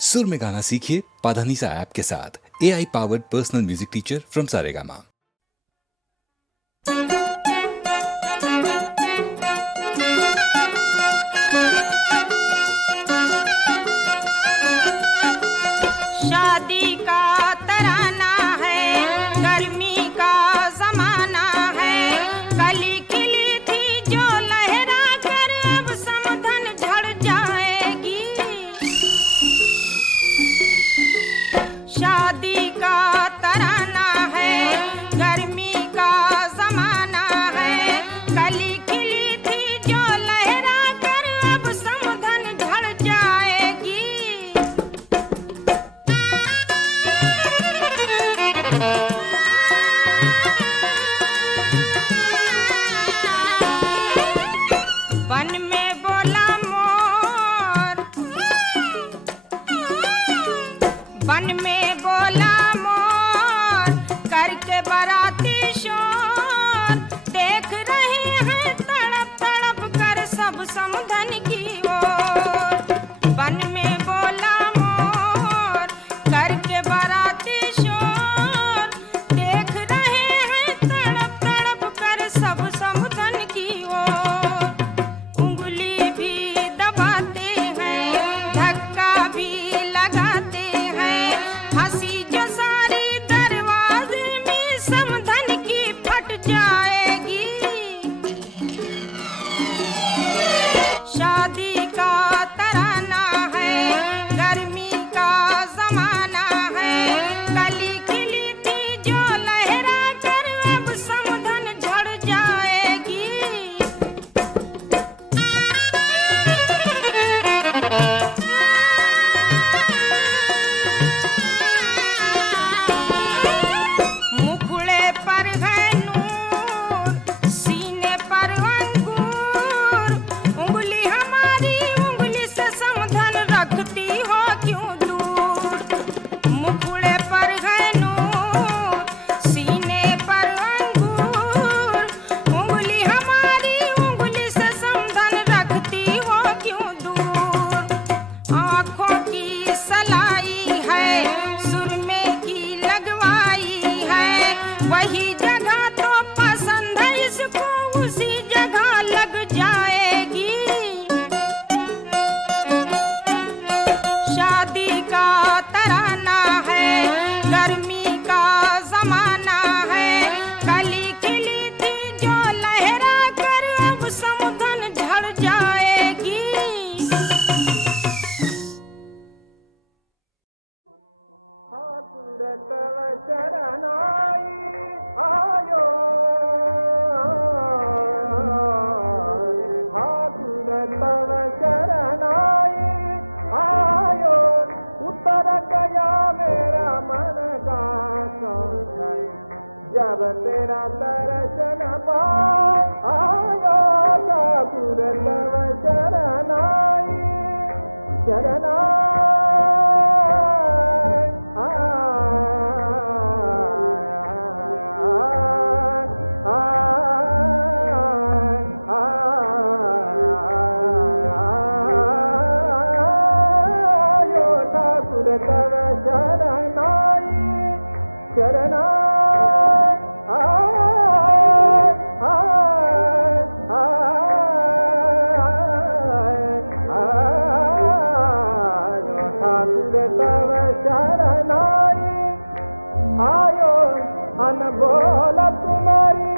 सुर में गाना सीखिए पाधानीसा ऐप के साथ। AI powered personal music teacher from Saregama. शादी का तराना है, गर्मी का जमाना है, कली खिली थी जो लहरा कर अब समधन झड़ जाएगी। शादी का तराना है, गर्मी का जमाना है, कली खिली थी जो लहरा कर अब समधन झड़ जाएगी। वन में बोला मोर, वन में बोला मोर, करके बाराती शोर, देख रहे हैं तड़प तड़प कर सब समधन की ओर। वन में बोला मोर, करके बाराती शोर, देख रहे हैं तड़प तड़प कर सब समधन की ओर। उंगली भी दबाते हैं, धक्का भी लगाते हैं, हंसी जो सारी दरवाजे में समधन की फट जाएगी। शादी का तराना है, गर्मी का जमाना है, कली खिली थी जो लहरा कर अब समधन झड़ जाएगी। मुखड़े पर है नूर, सीने पर अंगूर, उंगली हमारी उंगली से समधन रखती हो क्यों दूर। मुखड़े पर है नूर, सीने पर अंगूर, उंगली हमारी उंगली से समधन रखती हो क्यों दूर। आँखों की सलाई है, सुरमे की लगवाई है, वही जगह तो पसंद है इसको उसी जगह लग जाएगी। शादी का तराना है, गर्मी का जमाना है, कली खिली थी जो लहरा कर अब समधन झड़ जाएगी। तव शरणाई आयो, ठाकुर तव शरणाई आयो, उतर गया मेरा मन का संशय, जब तेरा दर्शन पाए आयो। ठाकुर तव शरणाई शरणाई तव शरणाई शरणाई ठाकुर तव शरणाई आयो, अनबोल तुम्हारी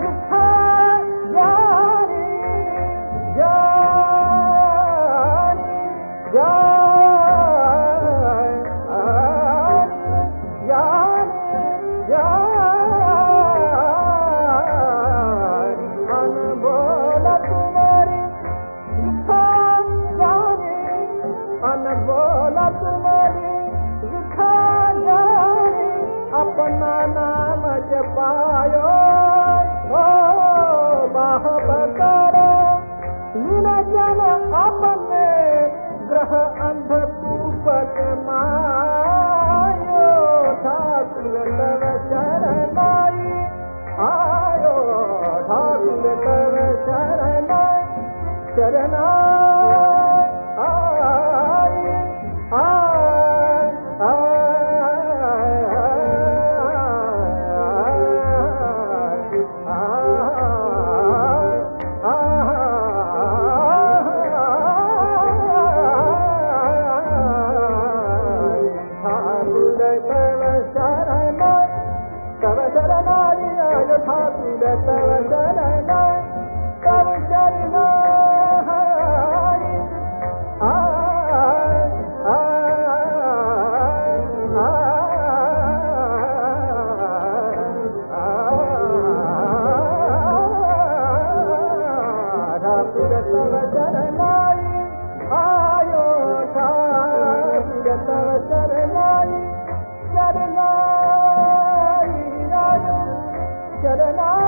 दुखा जानी जानी अपना नाम जपायो ओ बाहबकरो, निरजन अपने ग्रह अंधकूपक मायो। ठाकुर तव शरणाई आयो, ठाकुर तव शरणाई शरणाई तव शरण तव शरण ठाकुर तव शरणाई आयो ठाकुर तव शरणाई शरणाई आयो शरणाई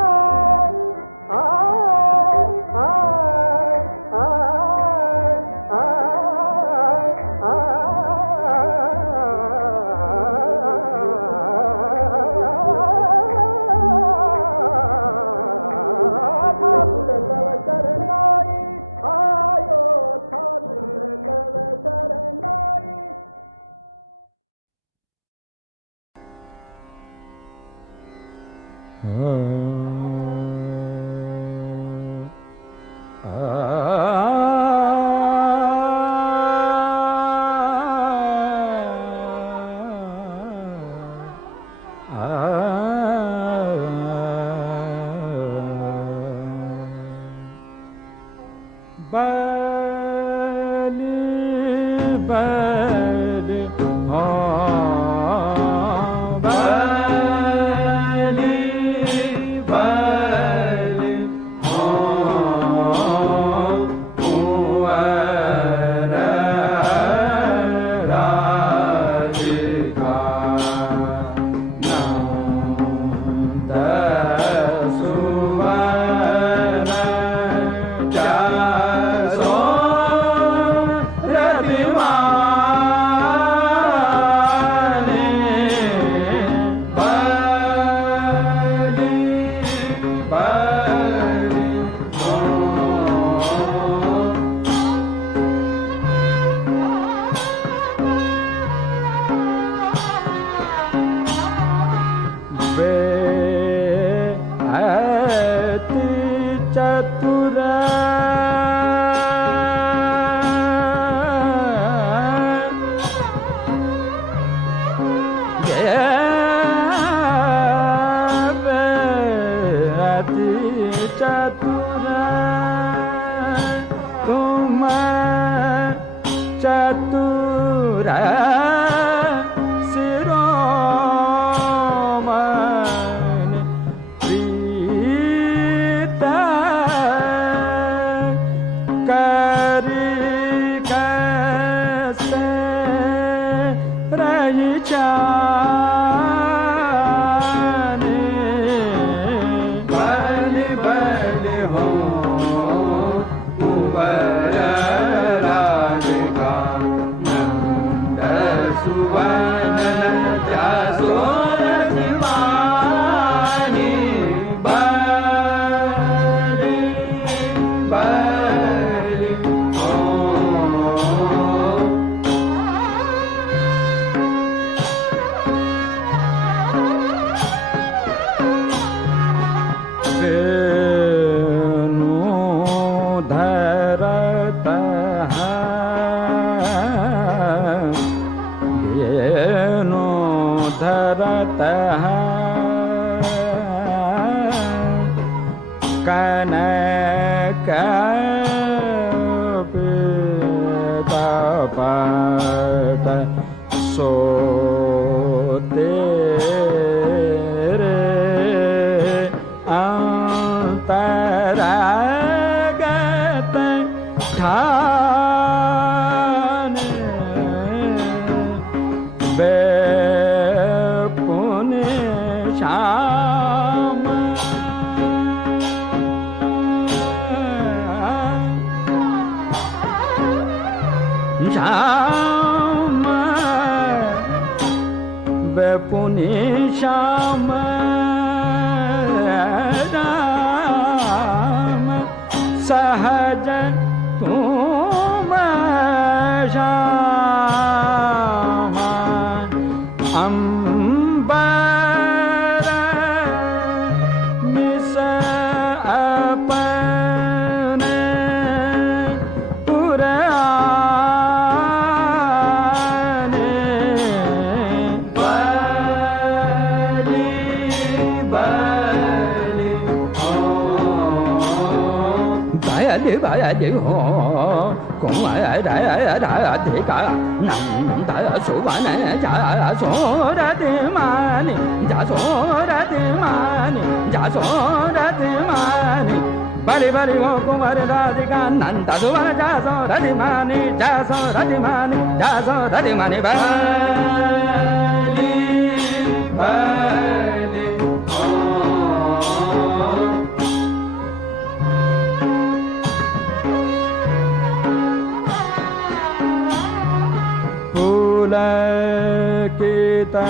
bali ho kong ra te ka nan da so wa na ja so ra te ma ni ja so ra te ma ni ja so ra te ma ni bali bali ho kong ra radhika nan da so wa ja so ra te ma ni ja so ra te ma ni ja so ra te ma ni bali bali ho kita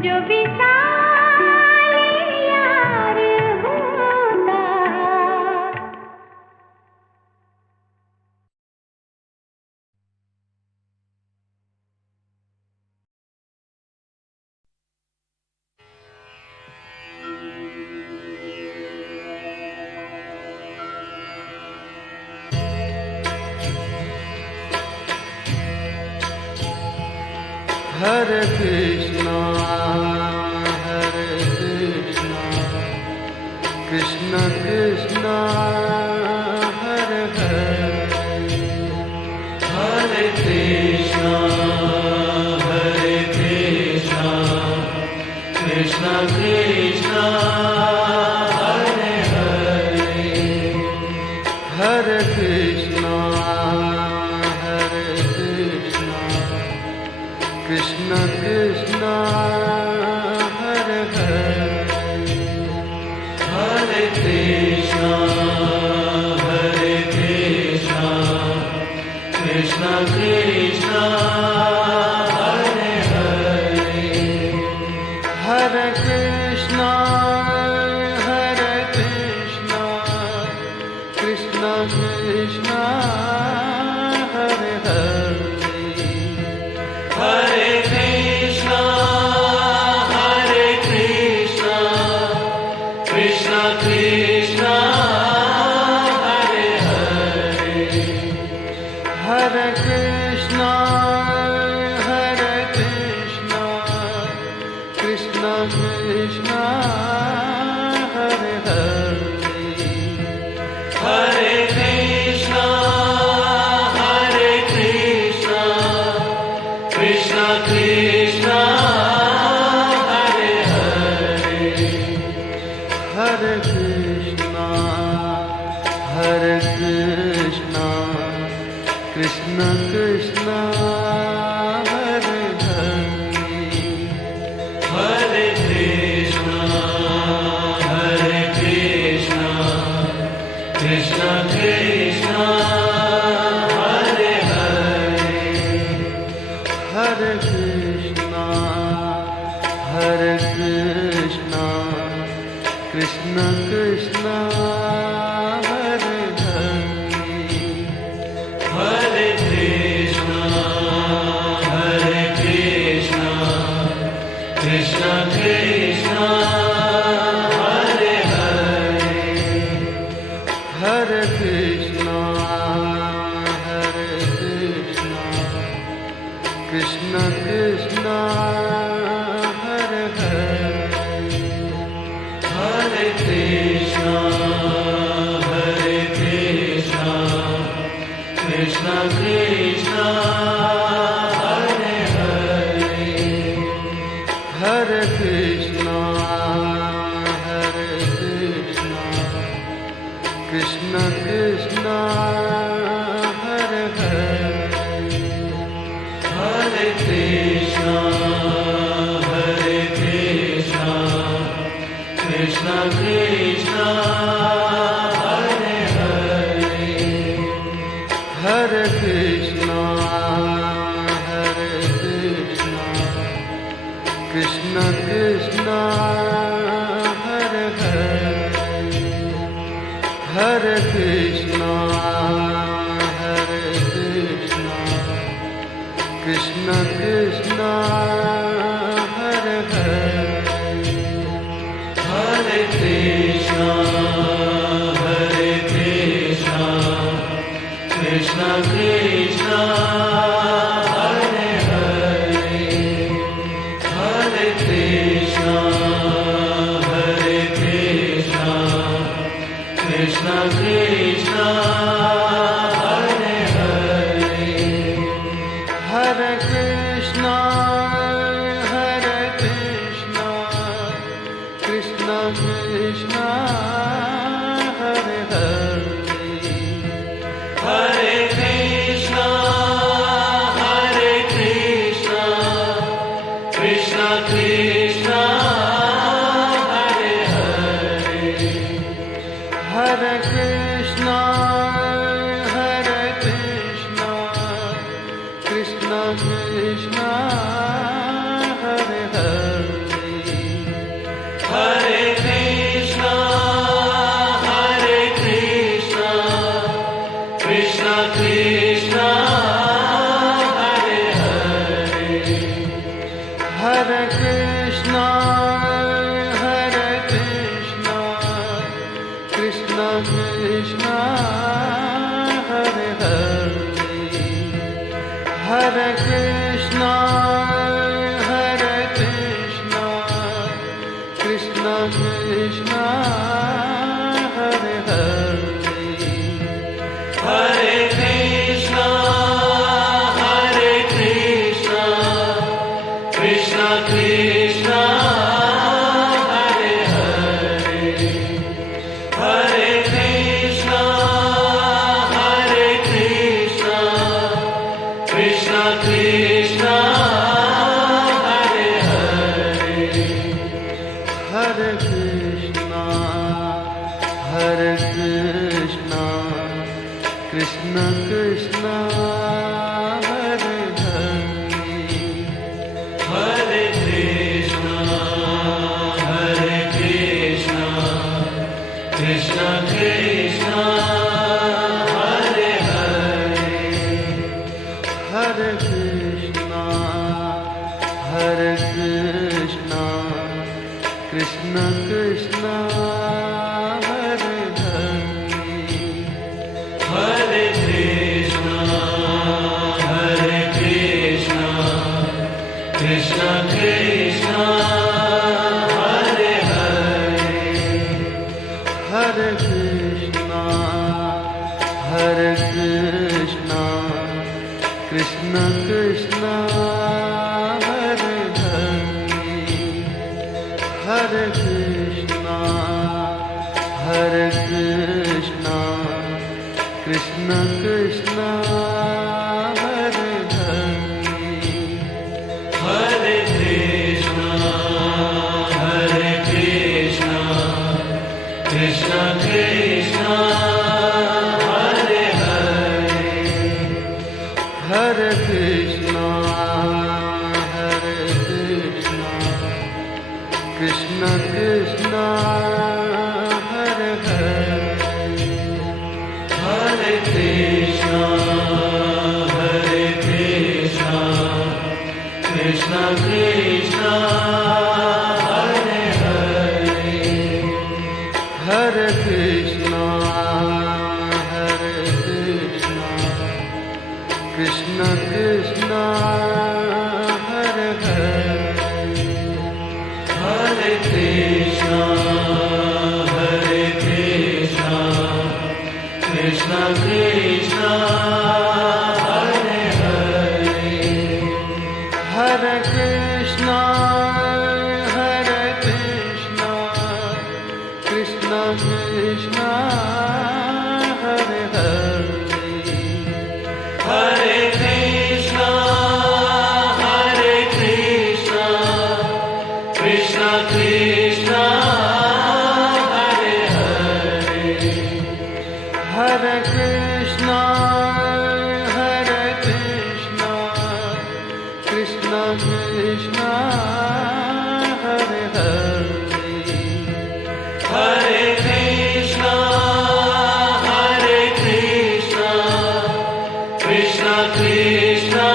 जो विशाल यार होता। Hare Krishna, Hare Krishna, Krishna Krishna, Hare Hare, Hare Krishna, Hare Krishna, Krishna Krishna, Hare Hare, Hare Krishna, Hare Krishna, Krishna Krishna, Hare Hare, Hare Krishna, Hare Krishna, Krishna Krishna, Hare Hare, Hare Krishna, Hare Krishna, Krishna Krishna, Hare Hare. Hare Krishna, Hare Krishna, Krishna Krishna, Hare Hare, Hare Krishna, Hare Krishna, Krishna Krishna, Hare Hare, Hare Krishna, Hare Krishna, Krishna Krishna, Hare Hare, Hare Krishna, Hare Krishna, Krishna Krishna, Hare Hare, Hare Krishna, Hare Krishna, Krishna Krishna, Hare Hare, Hare Krishna, Hare Krishna, Krishna Krishna, Hare Hare, Hare Krishna, Hare Krishna, Krishna Krishna, Hare Hare, Hare Krishna, Hare Krishna, Krishna Krishna, Hare Hare, Hare Krishna, Hare Krishna, Krishna Krishna, Hare Hare, Hare Krishna, Hare Krishna, Krishna Krishna, Hare Hare, Hare Krishna, Hare Krishna, Krishna Krishna, Hare Hare, Hare Krishna, Hare Krishna, Krishna Krishna, Hare Hare, Hare Krishna, Hare Krishna, Krishna Krishna, Hare Hare, Hare Krishna, Hare Krishna, Krishna Krishna, Hare Hare, Hare Krishna, Hare Krishna, Krishna Krishna, Hare Hare, Hare Krishna, Hare Krishna, Krishna Krishna, Hare Hare, Hare Krishna, Hare Krishna, Krishna Krishna, Hare Hare, Hare Krishna, Hare Krishna, Krishna Krishna, Hare Hare, Krishna, Hare Krishna, Krishna Krishna, Hare Hare, Hare Krishna, Hare Krishna, Krishna Krishna, Hare Hare, Hare Krishna, Hare Krishna, Krishna Krishna, Hare Hare, Hare Krishna, Hare Krishna, Krishna Krishna, Hare Hare, Hare Krishna, Hare Krishna, Krishna Krishna, Hare Hare, Hare Krishna, Hare Krishna, Krishna Krishna, Hare Hare, Hare Krishna, Hare Krishna, Krishna Krishna, Hare Hare, Hare Krishna, Hare Krishna, Krishna Krishna, Hare Hare, Hare Krishna, Hare Krishna, Krishna Krishna, Hare Hare, Hare Krishna, Hare Krishna, Krishna Krishna, Hare Hare, Hare Krishna, Hare Krishna, Krishna Krishna, Hare Hare, Hare Krishna, Hare Krishna, Krishna Krishna, Hare Hare, Hare Krishna, Hare Krishna, Krishna Krishna, Hare Hare, Hare Krishna, Hare Krishna, Krishna Krishna, Hare Hare, Hare Krishna, Hare Krishna, Krishna Krishna, Hare Hare, Hare Krishna, Hare Krishna, Krishna Krishna, Hare Hare, Hare Krishna, Hare Krishna, Krishna Krishna, Hare Hare, Hare Krishna, Hare Krishna, Krishna Krishna, Hare Hare, Hare Krishna, Hare Krishna, Krishna Krishna,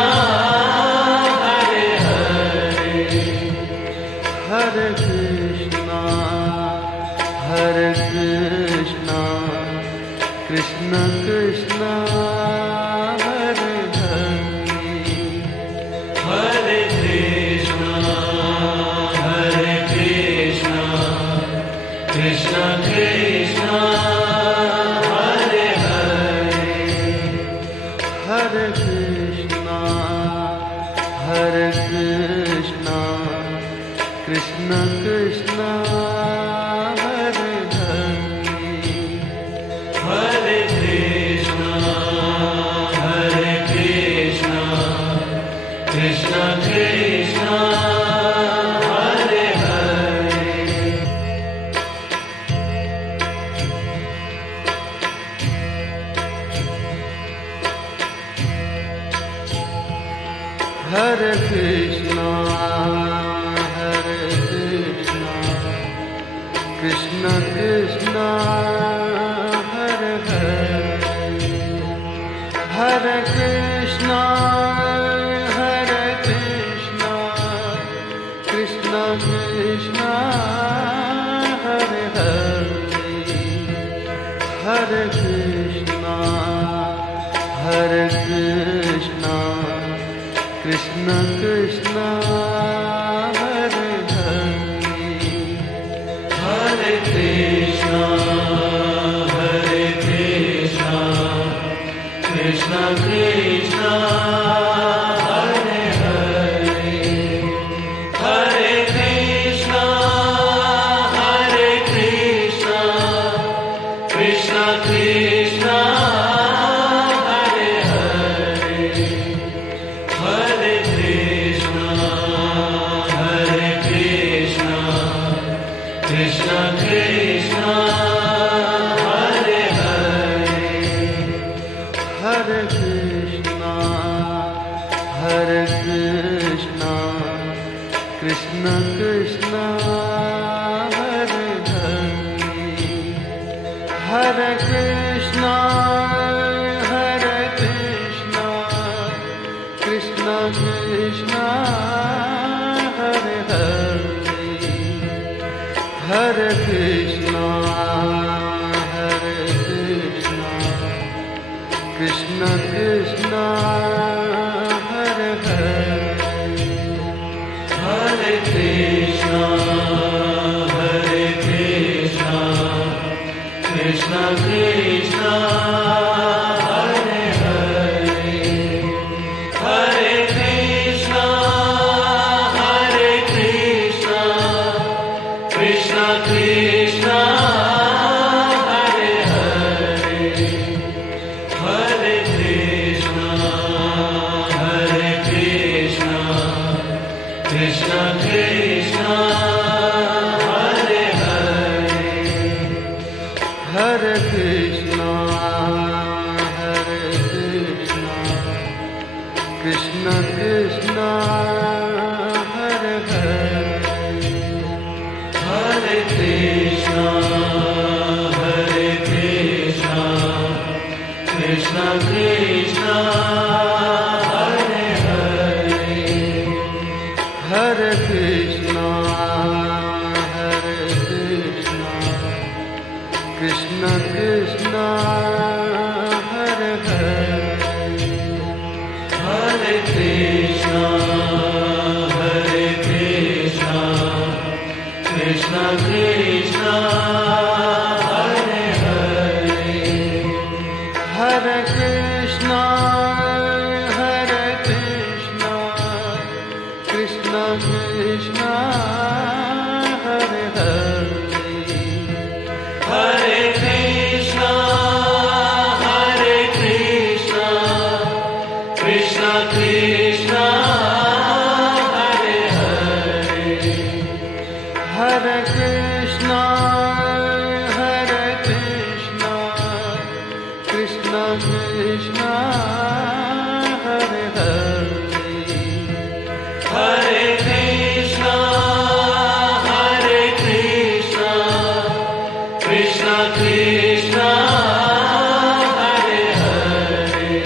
Hare Hare, Hare Krishna, Hare Krishna, Krishna Krishna, Hare Hare, Hare Krishna, Hare Krishna, Krishna Krishna, Hare Hare, Hare Krishna, Hare Krishna, Krishna Krishna, Hare Hare, Hare Krishna, Hare Krishna, Krishna Krishna, Hare Hare, Hare Krishna, Hare Krishna, Krishna Hare Hare Hare Krishna Hare Krishna Krishna Krishna Hare Hare Hare Krishna Hare Krishna Krishna Krishna Hare Hare Hare Krishna Hare Krishna Krishna Krishna Hare Hare Hare Krishna Hare Krishna Krishna Krishna Hare Hare Hare Krishna Hare Krishna Krishna Krishna Hare Hare Hare Krishna Hare Krishna Krishna Krishna Hare Hare Hare Krishna Hare Krishna Krishna Krishna Hare Hare Hare Krishna Hare Krishna Krishna Krishna Hare Hare Hare Krishna Hare Krishna Krishna Krishna Hare Hare Hare Krishna Hare Krishna Krishna Krishna Hare Hare Hare Krishna Hare Krishna Krishna Krishna Hare Hare Hare Krishna Hare Krishna Krishna Krishna Hare Hare Hare Krishna Hare Krishna Krishna Krishna Hare Hare Hare Krishna Hare Krishna Krishna Krishna Hare Hare Hare Krishna Hare Krishna Krishna Krishna Hare Hare Hare Krishna Hare Krishna Krishna Krishna Hare Hare Hare Krishna Hare Krishna Krishna Krishna Hare Hare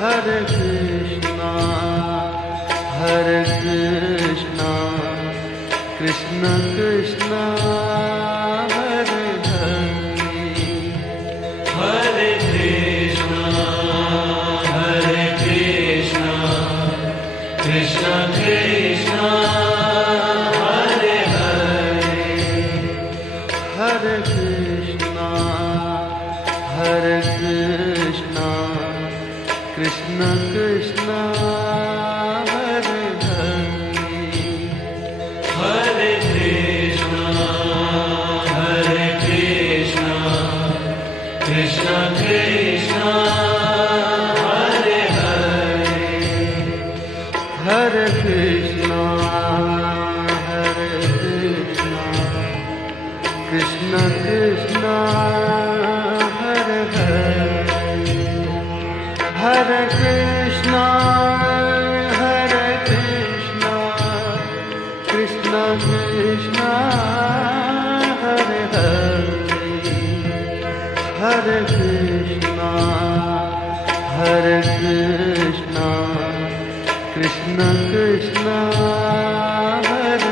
Hare Krishna Hare Krishna Krishna Krishna Hare Hare Hare Krishna Hare Krishna Krishna Krishna Hare Hare Hare Krishna Hare Krishna Krishna Krishna Hare Hare Hare Krishna Hare Krishna Krishna Krishna Hare Hare Hare Krishna Hare Krishna Krishna Krishna Hare Hare Hare Krishna Hare Krishna Krishna Krishna Hare Hare Hare Krishna Hare Krishna Krishna Krishna Hare Hare Hare Krishna Hare Krishna Krishna Krishna Hare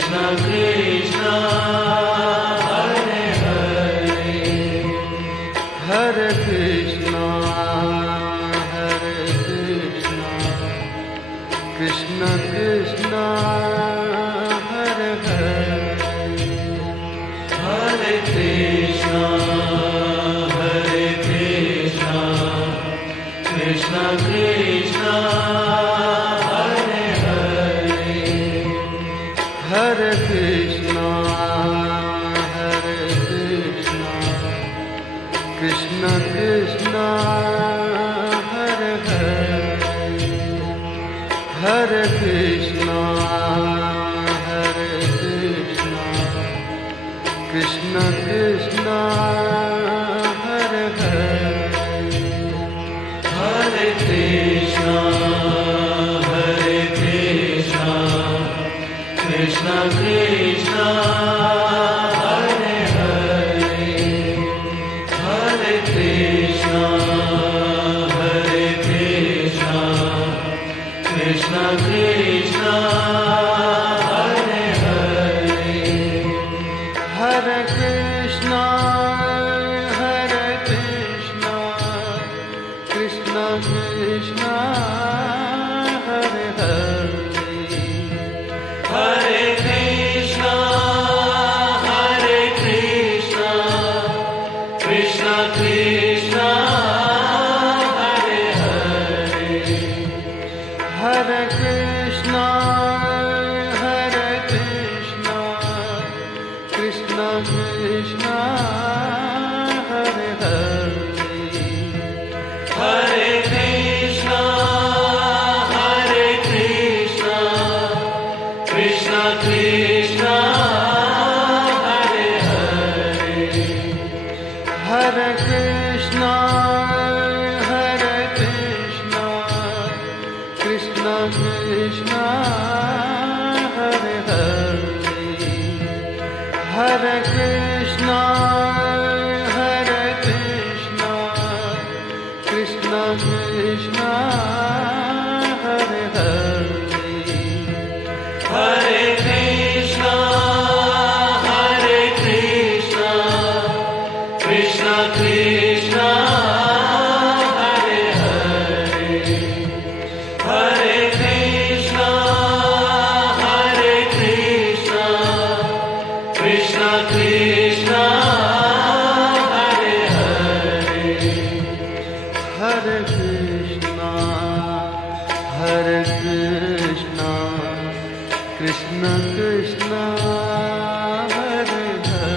Krishna Krishna Hare Hare Hare Krishna Hare Krishna Krishna Krishna Hare Hare Hare Krishna Hare Krishna Krishna Krishna Hare Hare Hare Krishna Hare Krishna Krishna Krishna Hare Hare Hare Krishna Hare Krishna Krishna Krishna Hare Hare Hare Krishna Hare Krishna Krishna Krishna Hare Hare Hare Krishna Hare Krishna Krishna Krishna Hare Hare Hare Krishna Hare Krishna Krishna Krishna Hare Hare Hare Krishna Hare Krishna Krishna Krishna Hare Hare Hare Krishna Hare Krishna Krishna Krishna Hare Hare Hare Krishna Hare Krishna Krishna Krishna Hare Hare Hare Krishna Hare Krishna Krishna Krishna Hare Hare Hare Krishna Hare Krishna Krishna Krishna Hare Hare Hare Krishna Hare Krishna Krishna Krishna Hare Hare Hare Krishna Hare Krishna Krishna Krishna Hare Hare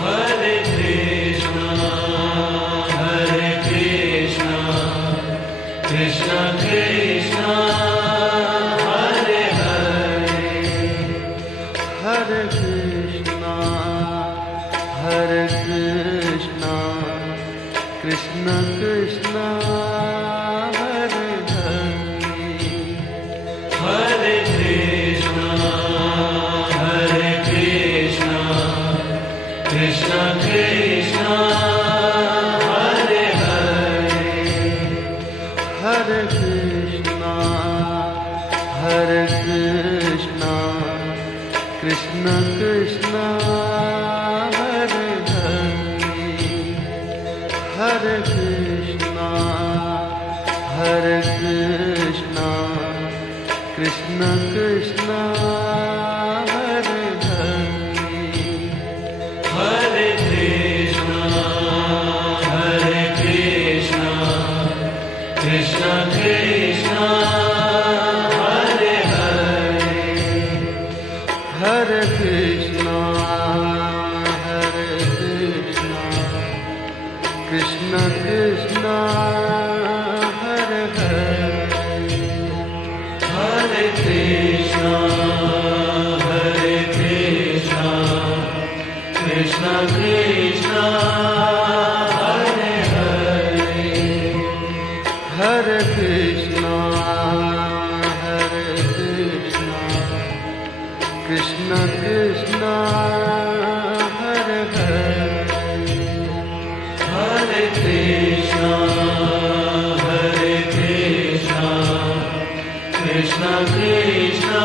Hare Krishna Hare Krishna Krishna Krishna Hare Hare Hare Krishna Hare Krishna Krishna Krishna Hare Hare Hare Krishna Hare Krishna Krishna Krishna Hare Hare Hare Krishna Hare Krishna Krishna Krishna Hare Hare Hare Krishna Hare Krishna Krishna Krishna Hare Hare Hare Krishna Hare Krishna Krishna Krishna Hare Hare Hare Krishna Hare Krishna Krishna Krishna Hare Hare Hare Krishna Hare Krishna Krishna Krishna Hare Hare Hare Krishna Hare Krishna Krishna Krishna Hare Hare Hare Krishna Hare Krishna Krishna Krishna Hare Hare Hare Krishna Hare Krishna Krishna Krishna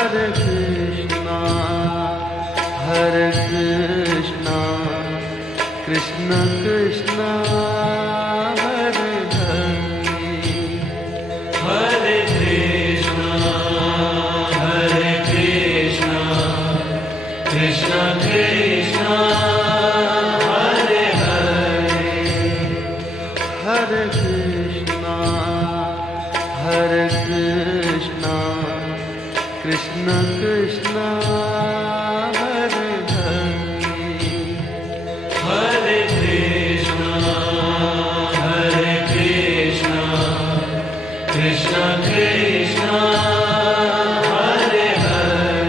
Hare Krishna, Hare Krishna, Krishna Krishna, Hare Hare, Hare Krishna, Hare Krishna, Krishna Krishna, Hare Hare, Hare Krishna, Hare Krishna, Krishna Krishna, Hare Hare, Hare Krishna, Hare Krishna, Krishna Krishna, Hare Hare,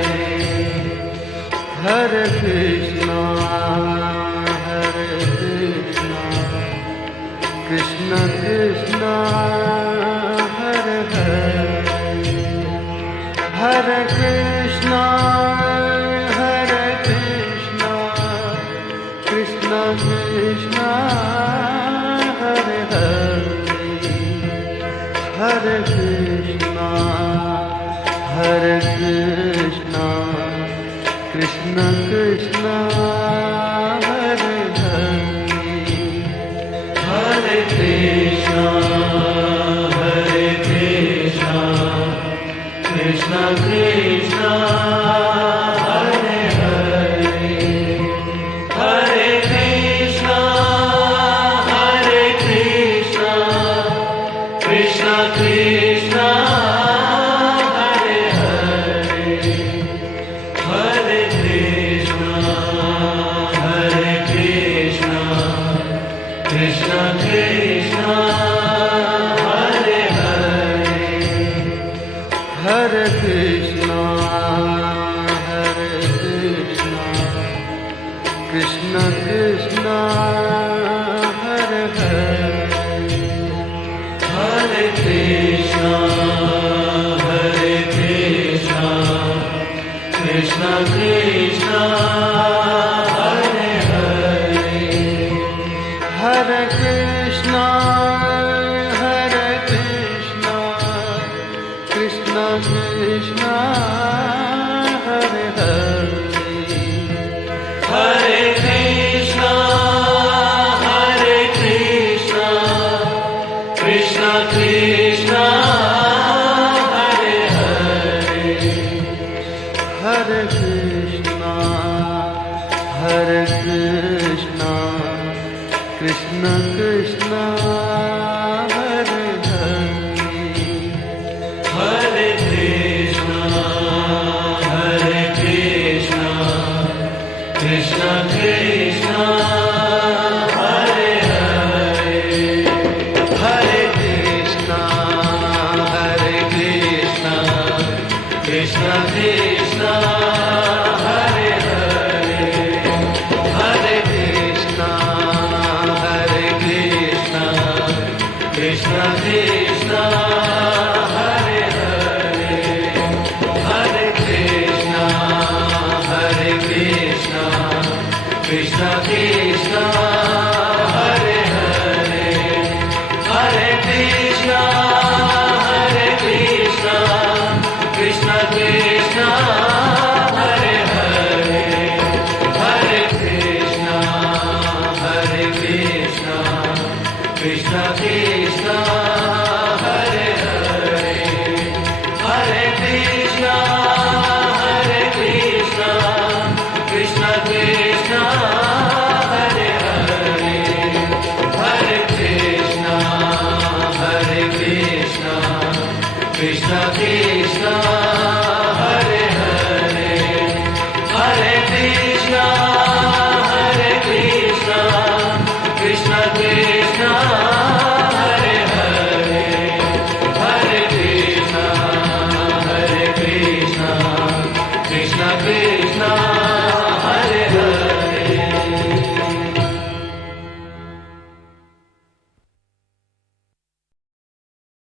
Hare Krishna, Hare Krishna, Krishna Krishna, Hare Hare, Hare Krishna, Hare Krishna, Krishna Krishna, Hare Hare, Hare Krishna, Hare Krishna, Krishna Krishna, Hare Hare, Hare Krishna, Hare Krishna, Krishna Krishna, Hare Hare, Hare Krishna, Hare Krishna, Krishna Krishna, Hare Hare, Hare Krishna, Hare Krishna, Krishna Krishna, Hare Hare, Hare Krishna, Hare Krishna, Krishna Krishna, Hare Hare, Hare Krishna, Hare Krishna, Krishna Krishna, Hare Hare, Hare Krishna, Hare Krishna, Krishna Krishna, Hare Hare, Hare Krishna, Hare Krishna, Krishna Krishna, Hare Hare, Hare Krishna, Hare Krishna, Krishna Krishna, Hare Hare, Hare Krishna, Hare Krishna, Krishna Krishna, Hare Hare, Hare Krishna, Hare Krishna, Krishna Krishna,